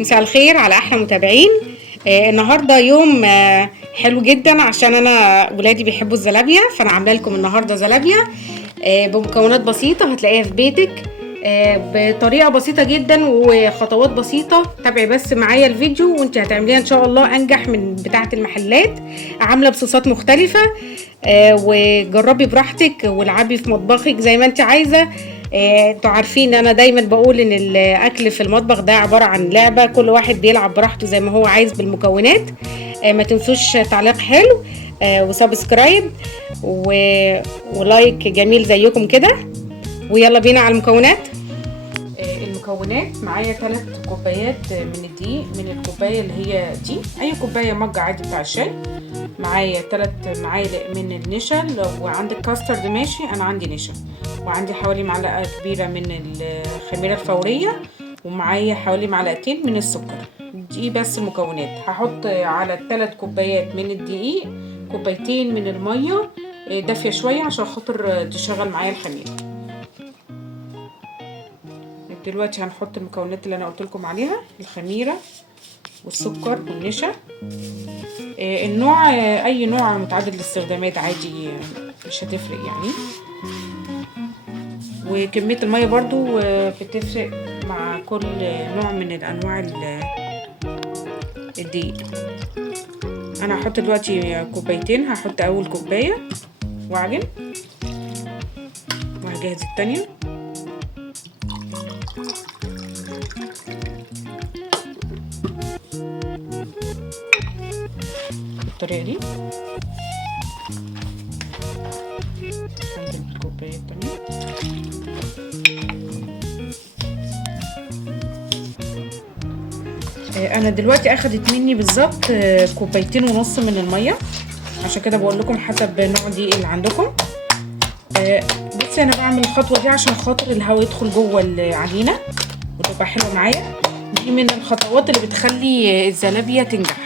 مساء الخير على احلى متابعين. النهارده يوم حلو جدا عشان انا ولادي بيحبوا الزلابيا، فانا عامله لكم النهارده زلابيا بمكونات بسيطه هتلاقيها في بيتك، بطريقه بسيطه جدا وخطوات بسيطه. تابعي بس معايا الفيديو وانت هتعمليها ان شاء الله انجح من بتاعه المحلات. عامله بصوصات مختلفه، وجربي براحتك والعبي في مطبخك زي ما انت عايزه. انتوا عارفين انا دايما بقول ان الاكل في المطبخ ده عباره عن لعبه، كل واحد بيلعب براحته زي ما هو عايز بالمكونات. ما تنسوش تعليق حلو وسبسكرايب ولايك جميل زيكم كده. ويلا بينا على المكونات. المكونات معايا 3 كوبايات من الدقيق، من الكوبايه اللي هي دي، اي كوبايه مج عادي بتاع الشاي. معايا 3 معالق من النشا، لو عندك كاسترد ماشي، انا عندي نشا. وعندي حوالي معلقه كبيره من الخميره الفوريه، ومعايا حوالي معلقتين من السكر. دي بس المكونات. هحط على 3 كوبايات من الدقيق كوبايتين من الميه دافيه شويه عشان خاطر تشغل معايا الخميره. دلوقتي هنحط المكونات اللي انا قلت لكم عليها: الخميره والسكر والنشا. النوع اي نوع متعدد الاستخدامات عادي، مش هتفرق يعني. وكميه الميه برضو بتفرق مع كل نوع من الانواع الدقيق. انا هحط دلوقتي كوبايتين، هحط اول كوبايه واعجن وهجهز التانية. بالطريقه دي هنزل بالكوبايه التانية. انا دلوقتي اخدت مني بالظبط 1.5 كوبايتين من الميه، عشان كده بقول لكم حسب نوع الدقيق اللي عندكم. بس انا بعمل الخطوه دي عشان خاطر الهواء يدخل جوه العجينه وتبقى حلوه معايا. دي من الخطوات اللي بتخلي الزلابيه تنجح.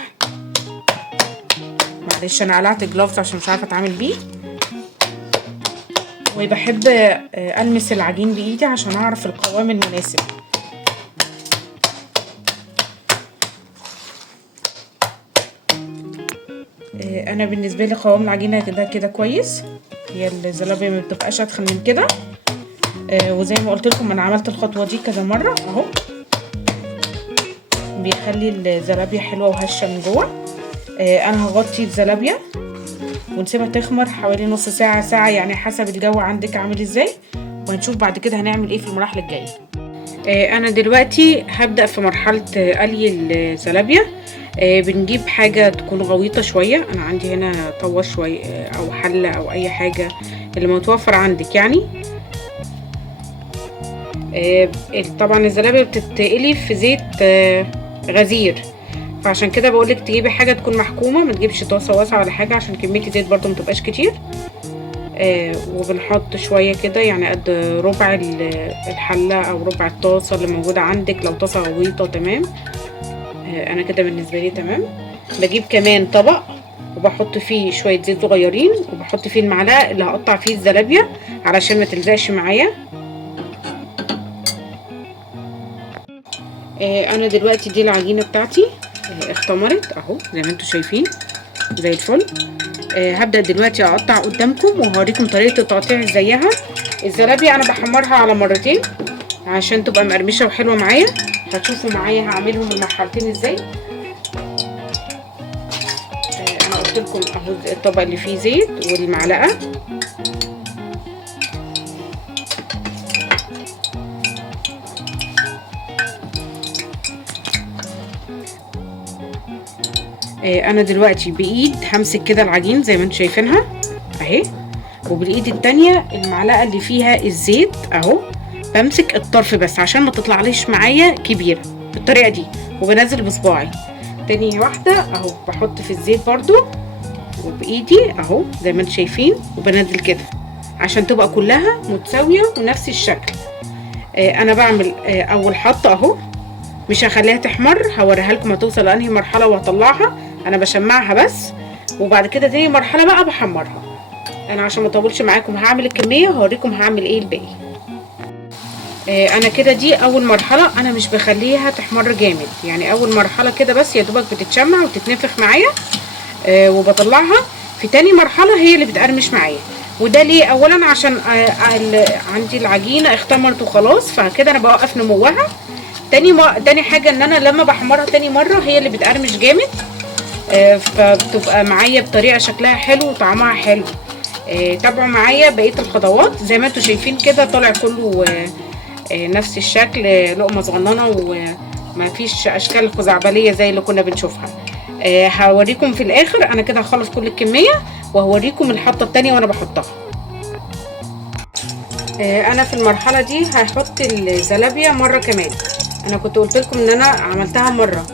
معلش انا قلعت جلافز عشان مش عارفه اتعامل بيه، وبحب المس العجين بايدي عشان اعرف القوام المناسب. انا بالنسبه لي قوام العجينه كده كويس، هي الزلابيه ما بتبقاش اتخن من كده. وزي ما قلت لكم انا عملت الخطوه دي كذا مره اهو، بيخلي الزلابيه حلوه وهشه من جوه. انا هغطي الزلابيه ونسيبها تخمر حوالي نص ساعه يعني حسب الجو عندك عامل ازاي، وهنشوف بعد كده هنعمل ايه في المراحل الجايه. انا دلوقتي هبدا في مرحله قلي الزلابيه. بنجيب حاجه تكون غويطه شويه، انا عندي هنا طوه شويه او حله او اي حاجه اللي متوفر عندك يعني. طبعا الزلابيه بتتقلي في زيت غزير، فعشان كده بقولك تجيبي حاجه تكون محكومه، ما تجيبش طاسه واسعه ولا حاجه عشان كميه الزيت برضو متبقاش كتير. وبنحط شويه كده يعني قد ربع الحله او ربع الطاسه اللي موجوده عندك، لو طاسه غويطه تمام. انا كده بالنسبه لي تمام. بجيب كمان طبق وبحط فيه شويه زيت صغيرين، وبحط فيه المعلقه اللي هقطع فيه الزلابيه علشان ما تلزقش معايا. انا دلوقتي دي العجينه بتاعتي اختمرت اهو زي ما انتم شايفين زي الفل. هبدا دلوقتي اقطع قدامكم وهوريكم طريقه التقطيع زيها. الزلابيه انا بحمرها على مرتين عشان تبقى مقرمشه وحلوه معايا. هتشوفوا معايا هعملهم المرحلتين ازاي. انا قلت لكم اهو الطبق اللي فيه زيت والمعلقه. انا دلوقتي بايد همسك كده العجين زي ما انتم شايفينها اهي، وبالايد التانية المعلقه اللي فيها الزيت اهو بمسك الطرف بس عشان ما تطلعليش معايا كبيره بالطريقه دي، وبنزل بصباعي. تاني واحده اهو بحط في الزيت برضو وبايدي اهو زي ما انتم شايفين، وبنزل كده عشان تبقى كلها متساويه ونفس الشكل. انا بعمل اول حطه اهو، مش هخليها تحمر، هوريها لكم هتوصل لانهي مرحله وهطلعها. انا بشمعها بس، وبعد كده تاني مرحله بقى بحمرها. انا عشان ما اطولش معاكم هعمل الكميه وهوريكم هعمل ايه الباقي. انا كده دي اول مرحله، انا مش بخليها تحمر جامد، يعني اول مرحله كده بس يا دوبك بتتشمع وتتنفخ معايا وبطلعها. في تاني مرحله هي اللي بتقرمش معايا، وده ليه؟ اولا عشان عندي العجينه اختمرت وخلاص، فكده انا بوقف نموها. تاني حاجه ان انا لما بحمرها تاني مره هي اللي بتقرمش جامد، فبتبقى معايا بطريقه شكلها حلو وطعمها حلو. تابعوا معايا بقيه الخطوات. زي ما انتوا شايفين كده طالع كله نفس الشكل، لقمه صغننه وما فيش اشكال خزعبليه زي اللي كنا بنشوفها. هوريكم في الاخر. انا كده هخلص كل الكميه وهوريكم الحطه التانيه وانا بحطها. انا في المرحله دي هحط الزلابيه مره كمان. انا كنت قلت لكم ان انا عملتها مره،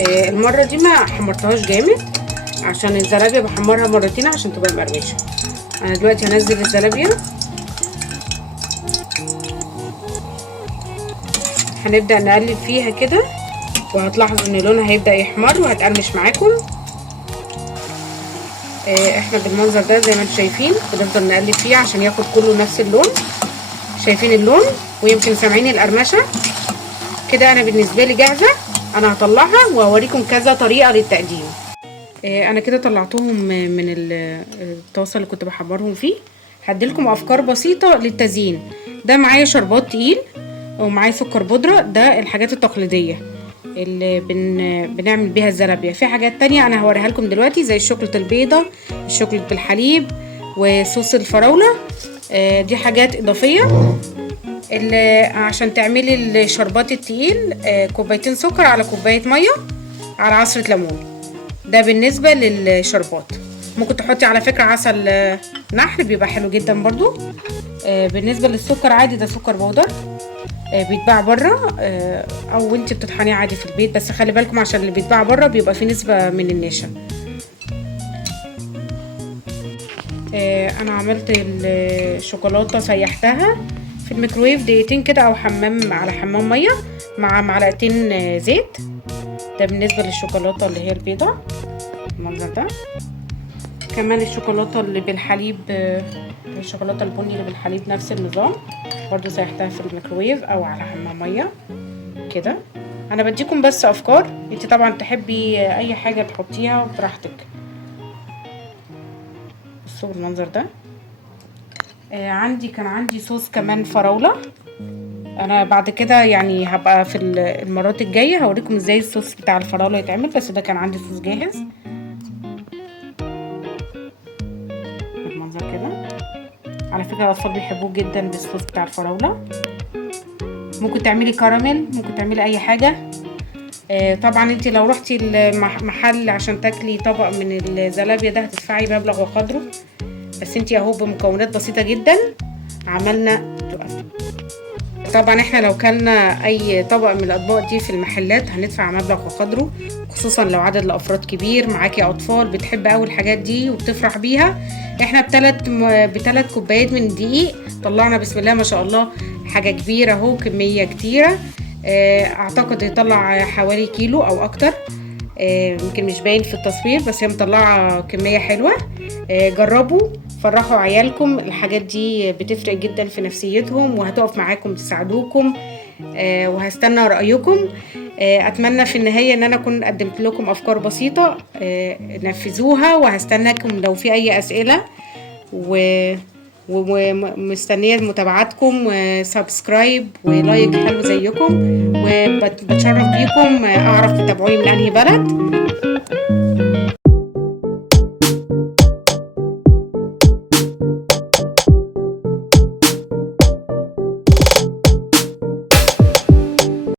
المره دي ما حمرتهاش جامد عشان الزلابيه بحمرها مرتين عشان تبقى مقرمشه. انا دلوقتي هنزل الزلابيه، هنبدا نقلب فيها كده وهتلاحظوا ان لونها هيبدا يحمر وهتقرمش معاكم. احنا بالمنظر ده زي ما انتم شايفين بنفضل نقلب فيه عشان ياخد كله نفس اللون. شايفين اللون ويمكن سامعين القرمشه كده. انا بالنسبه لي جاهزه، انا هطلعها وهوريكم كذا طريقه للتقديم. انا كده طلعتهم من الطاسه اللي كنت بحمرهم فيه. هديلكم افكار بسيطه للتزيين. ده معايا شربات تقيل ومعايا سكر بودره، ده الحاجات التقليديه اللي بنعمل بيها الزلابيه. في حاجات تانية انا هوريها لكم دلوقتي زي الشوكولاته البيضه، الشوكولاته بالحليب، وصوص الفراوله. دي حاجات اضافيه. عشان تعملي الشربات التقيل كوبايتين سكر على كوبايه ميه على عصره ليمون. ده بالنسبه للشربات. ممكن تحطي على فكره عسل نحل بيبقى حلو جدا برضو. بالنسبه للسكر عادي ده سكر بودر بيتباع بره، او انت بتطحنيه عادي في البيت، بس خلي بالكم عشان اللي بيتباع بره بيبقى فيه نسبه من النشا. انا عملت الشوكولاته سيحتها في الميكرويف دقيقتين كده، او على حمام ميه مع معلقتين زيت. ده بالنسبه للشوكولاته اللي هي البيضه المنظر ده. كمان الشوكولاته اللي بالحليب، الشوكولاته البني اللي بالحليب نفس النظام برضو سيحتها في الميكرويف او على حمام ميه كده. انا بديكم بس افكار، انت طبعا تحبي اي حاجه تحطيها براحتك. بصوا بالمنظر ده. كان عندي صوص كمان فراوله. انا بعد كده يعني هبقى في المرات الجايه هوريكم ازاي الصوص بتاع الفراوله يتعمل، بس ده كان عندي صوص جاهز بالمنظر كده. على فكره الاطفال بيحبوه جدا بالصوص بتاع الفراوله. ممكن تعملي كراميل، ممكن تعملي اي حاجه. طبعا انت لو رحتي المحل عشان تاكلي طبق من الزلابيه ده هتدفعي مبلغ وقدره، بس انت اهو بمكونات بسيطه جدا عملنا. طبعا احنا لو كلنا اي طبق من الاطباق دي في المحلات هندفع مبلغ وقدره، خصوصا لو عدد الافراد كبير، معاكي اطفال بتحب قوي الحاجات دي وبتفرح بيها. احنا بثلاث كوبايات من الدقيق طلعنا بسم الله ما شاء الله حاجه كبيره اهو، كميه كتيره. اعتقد يطلع حوالي كيلو او اكتر، يمكن مش باين في التصوير بس هي مطلعه كميه حلوه. جربوا، فرحوا عيالكم. الحاجات دي بتفرق جدا في نفسيتهم وهتقف معاكم تساعدوكم، وهستنى رأيكم. اتمنى في النهاية ان انا اكون قدمت لكم افكار بسيطة نفذوها، وهستناكم لو في اي اسئلة، ومستنية متابعتكم وسبسكرايب ولايك حلو زيكم، وبتشرف بيكم. اعرف تتابعوني من انهي بلد.